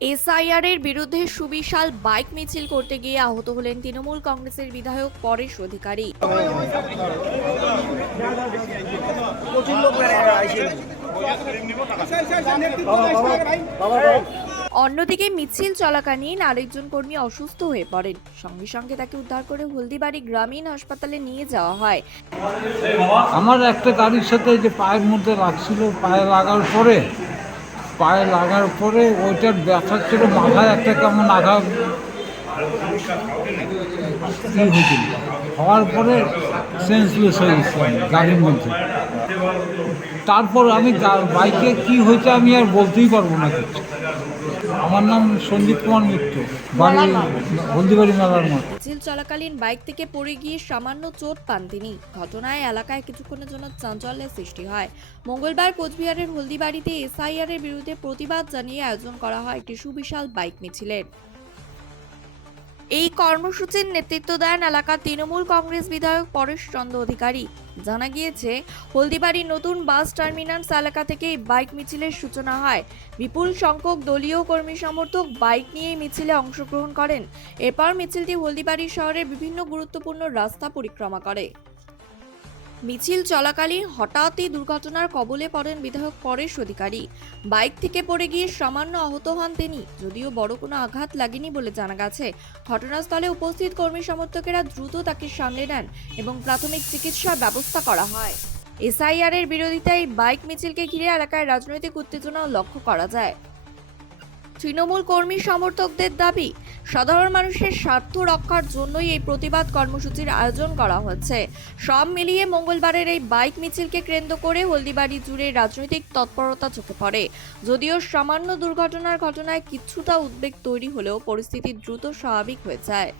SIR এর বিরুদ্ধে সুবিশাল বাইক মিছিল করতে গিয়ে আহত হলেন তৃণমূল কংগ্রেসের বিধায়ক পরেশ অধিকারী। অন্যদিকে মিছিল চলাকালীন আরেকজন কর্মী অসুস্থ হয়ে পড়েন, সঙ্গে সঙ্গে তাকে উদ্ধার করে হলদিবাড়ি গ্রামীণ হাসপাতালে নিয়ে যাওয়া হয়। আমার একটা গাড়ির সাথে যে পায়ের মধ্যে লাগছিল, পায়ে লাগার পরে ওইটার ব্যথা ছিল, মাথায় একটা কেমন আঘাত হয়েছিল, হওয়ার পরে সেন্সলেস হয়ে গেছি গাড়ির মধ্যে। তারপর আমি বাইকে কি হয়েছে আমি আর বলতেই পারবো না কিছু। আমার নাম সঞ্জিত কুমার মিত্র, বাড়ি হলদিবাড়ি মেলার মাঠ। মিছিল চলাকালীন বাইক থেকে পড়ে গিয়ে সামান্য চোট পান তিনি। ঘটনায় এলাকায় কিছুক্ষণের জন্য চাঞ্চল্যের সৃষ্টি হয়। মঙ্গলবার কোচবিহারের হলদিবাড়িতে এসআইআর এর বিরুদ্ধে প্রতিবাদ জানিয়ে আয়োজন করা হয় একটি সুবিশাল বাইক মিছিলের। এই কর্মসূচির নেতৃত্ব দেন এলাকার তৃণমূল কংগ্রেস বিধায়ক পরেশ চন্দ্র অধিকারী। জানা গিয়েছে, হলদিবাড়ি নতুন বাস টার্মিনাস এলাকা থেকে এই বাইক মিছিলের সূচনা হয়। বিপুল সংখ্যক দলীয় কর্মী সমর্থক বাইক নিয়ে মিছিলে অংশগ্রহণ করেন। এরপর মিছিলটি হলদিবাড়ি শহরের বিভিন্ন গুরুত্বপূর্ণ রাস্তা পরিক্রমা করে। মিছিল চলাকালীন হঠাৎই দুর্ঘটনার কবলে পড়েন বিধায়ক পরেশ অধিকারী। বাইক থেকে পড়ে গিয়ে সামান্য আহত হন তিনি, যদিও বড় কোনো আঘাত লাগেনি বলে জানা গেছে। ঘটনাস্থলে উপস্থিত কর্মী সমর্থকেরা দ্রুত তাকে সামলে নেন এবং প্রাথমিক চিকিৎসার ব্যবস্থা করা হয়। এসআইআর এর বিরোধিতায় বাইক মিছিলকে ঘিরে এলাকায় রাজনৈতিক উত্তেজনাও লক্ষ্য করা যায়। তৃণমূল কর্মী সমর্থকদের দাবি, সাধারণ মানুষের স্বার্থ রক্ষার জন্যই এই প্রতিবাদ কর্মসূচির আয়োজন করা হচ্ছে। সব মিলিয়ে মঙ্গলবারের এই বাইক মিছিলকে কেন্দ্র করে হলদিবাড়ি জুড়ে রাজনৈতিক তৎপরতা চোখে পড়ে। যদিও সামান্য দুর্ঘটনার ঘটনায় কিছুটা উদ্বেগ তৈরি হলেও পরিস্থিতি দ্রুত স্বাভাবিক হয়ে যায়।